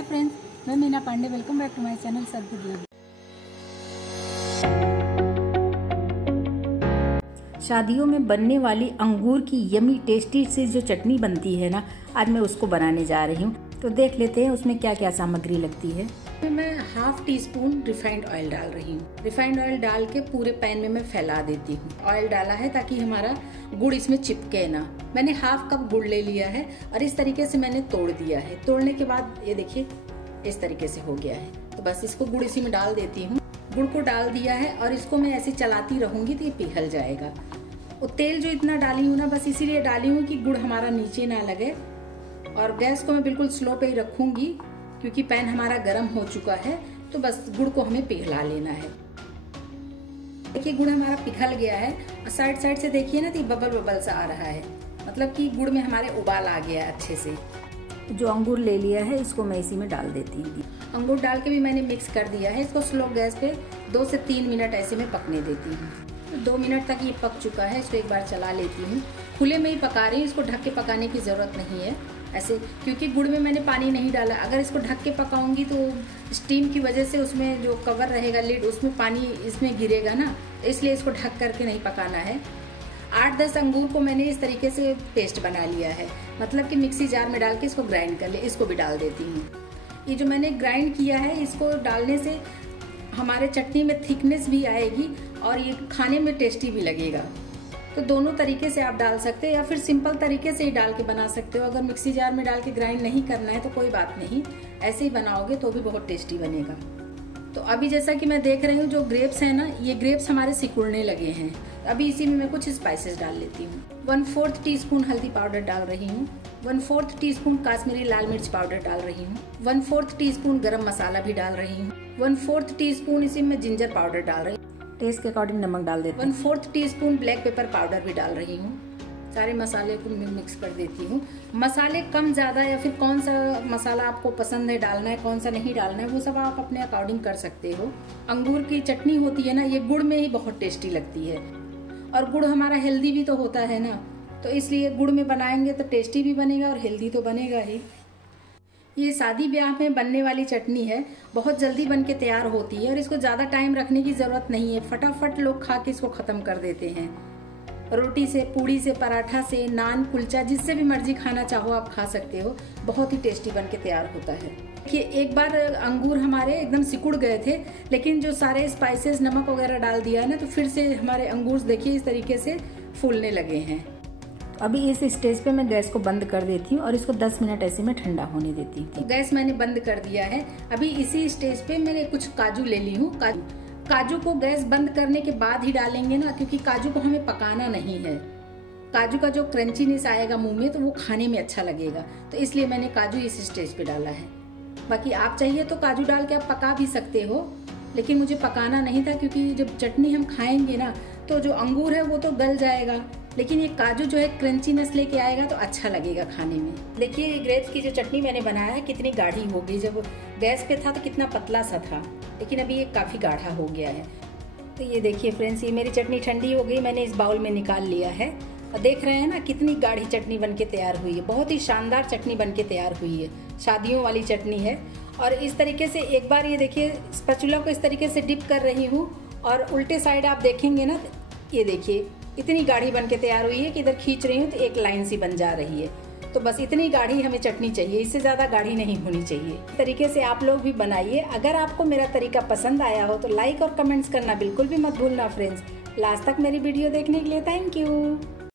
हाय friends, मैं Meena Pandey. Welcome back to my channel सद्गुड love. शादियों में बनने वाली अंगूर की यमी टेस्टी से जो चटनी बनती है ना, आज मैं उसको बनाने जा रही हूँ। तो देख लेते हैं उसमें क्या क्या सामग्री लगती है। मैं half tea spoon refined oil डाल रही हूँ। रिफाइंड ऑयल डाल के पूरे पैन में मैं फैला देती हूँ। ऑयल डाला है ताकि हमारा गुड़ इसमें चिपके ना। मैंने हाफ कप गुड़ ले लिया है और इस तरीके से मैंने तोड़ दिया है। तोड़ने के बाद ये देखिए इस तरीके से हो गया है। तो बस इसको गुड़ इसी में डाल देती हूँ। गुड़ को डाल दिया है और इसको मैं ऐसे चलाती रहूंगी तो ये पिघल जाएगा। और तेल जो इतना डाली हूँ ना, बस इसीलिए डाली हूँ कि गुड़ हमारा नीचे ना लगे। और गैस को मैं बिल्कुल स्लो पे ही रखूंगी क्योंकि पैन हमारा गर्म हो चुका है। तो बस गुड़ को हमें पिघला लेना है। देखिए गुड़ हमारा पिघल गया है और साइड साइड से देखिए ना, तो बबल बबल सा आ रहा है, मतलब कि गुड़ में हमारे उबाल आ गया है अच्छे से। जो अंगूर ले लिया है इसको मैं इसी में डाल देती हूँ। अंगूर डाल के भी मैंने मिक्स कर दिया है। इसको स्लो गैस पे 2 से 3 मिनट ऐसे में पकने देती हूँ। तो 2 मिनट तक ये पक चुका है। इसको एक बार चला लेती हूँ। खुले में ही पका रही हूँ, इसको ढक के पकाने की जरूरत नहीं है ऐसे, क्योंकि गुड़ में मैंने पानी नहीं डाला। अगर इसको ढक के पकाऊंगी तो स्टीम की वजह से उसमें जो कवर रहेगा लिड, उसमें पानी इसमें गिरेगा ना, इसलिए इसको ढक करके नहीं पकाना है। 8-10 अंगूर को मैंने इस तरीके से पेस्ट बना लिया है, मतलब कि मिक्सी जार में डाल के इसको ग्राइंड कर ले। इसको भी डाल देती हूँ। ये जो मैंने ग्राइंड किया है, इसको डालने से हमारे चटनी में थिकनेस भी आएगी और ये खाने में टेस्टी भी लगेगा। तो दोनों तरीके से आप डाल सकते हो या फिर सिंपल तरीके से ही डाल के बना सकते हो। अगर मिक्सी जार में डाल के ग्राइंड नहीं करना है तो कोई बात नहीं, ऐसे ही बनाओगे तो भी बहुत टेस्टी बनेगा। तो अभी जैसा कि मैं देख रही हूँ, जो ग्रेप्स है ना, ये ग्रेप्स हमारे सिकुड़ने लगे हैं। अभी इसी में मैं कुछ स्पाइसेस डाल लेती हूँ। 1/4 टीस्पून हल्दी पाउडर डाल रही हूँ। 1/4 टीस्पून काश्मीरी लाल मिर्च पाउडर डाल रही हूँ। 1/4 टीस्पून गरम मसाला भी डाल रही हूँ। 1/4 टीस्पून इसी में जिंजर पाउडर डाल रही हूँ। टेस्ट के अकॉर्डिंग नमक डाल देती हूँ। 1/4 टीस्पून ब्लैक पेपर पाउडर भी डाल रही हूँ। सारे मसाले को मिक्स कर देती हूँ। मसाले कम ज़्यादा या फिर कौन सा मसाला आपको पसंद है डालना है, कौन सा नहीं डालना है, वो सब आप अपने अकॉर्डिंग कर सकते हो। अंगूर की चटनी होती है ना, ये गुड़ में ही बहुत टेस्टी लगती है। और गुड़ हमारा हेल्दी भी तो होता है ना, तो इसलिए गुड़ में बनाएंगे तो टेस्टी भी बनेगा और हेल्दी तो बनेगा ही। ये शादी ब्याह में बनने वाली चटनी है, बहुत जल्दी बन के तैयार होती है और इसको ज़्यादा टाइम रखने की ज़रूरत नहीं है। फटाफट लोग खा के इसको ख़त्म कर देते हैं। रोटी से, पूड़ी से, पराठा से, नान, कुलचा, जिससे भी मर्जी खाना चाहो आप खा सकते हो। बहुत ही टेस्टी बन के तैयार होता है। देखिए एक बार अंगूर हमारे एकदम सिकुड़ गए थे, लेकिन जो सारे स्पाइसेस, नमक वगैरह डाल दिया है ना, तो फिर से हमारे अंगूर देखिए इस तरीके से फूलने लगे हैं। अभी इस स्टेज पे मैं गैस को बंद कर देती हूँ और इसको 10 मिनट ऐसे में ठंडा होने देती हूँ। गैस मैंने बंद कर दिया है। अभी इसी स्टेज पे मैंने कुछ काजू ले ली हूँ। काजू को गैस बंद करने के बाद ही डालेंगे ना, क्योंकि काजू को हमें पकाना नहीं है। काजू का जो क्रंचीनेस आएगा मुंह में, तो वो खाने में अच्छा लगेगा, तो इसलिए मैंने काजू इस स्टेज पे डाला है। बाकी आप चाहिए तो काजू डाल के आप पका भी सकते हो, लेकिन मुझे पकाना नहीं था क्योंकि जब चटनी हम खाएंगे ना, तो जो अंगूर है वो तो गल जाएगा, लेकिन ये काजू जो है क्रंचीनेस लेके आएगा तो अच्छा लगेगा खाने में। देखिए ये ग्रेप्स की जो चटनी मैंने बनाया है कितनी गाढ़ी हो गई। जब गैस पे था तो कितना पतला सा था, लेकिन अभी ये काफ़ी गाढ़ा हो गया है। तो ये देखिए फ्रेंड्स, ये मेरी चटनी ठंडी हो गई, मैंने इस बाउल में निकाल लिया है। और देख रहे हैं ना कितनी गाढ़ी चटनी बन के तैयार हुई है। बहुत ही शानदार चटनी बन के तैयार हुई है। शादियों वाली चटनी है। और इस तरीके से एक बार ये देखिए, स्पैचुला को इस तरीके से डिप कर रही हूँ और उल्टे साइड आप देखेंगे ना, ये देखिए इतनी गाढ़ी बन के तैयार हुई है कि इधर खींच रही हूँ तो एक लाइन सी बन जा रही है। तो बस इतनी गाढ़ी हमें चटनी चाहिए, इससे ज़्यादा गाढ़ी नहीं होनी चाहिए। इस तरीके से आप लोग भी बनाइए। अगर आपको मेरा तरीका पसंद आया हो तो लाइक और कमेंट्स करना बिल्कुल भी मत भूलना फ्रेंड्स। लास्ट तक मेरी वीडियो देखने के लिए थैंक यू।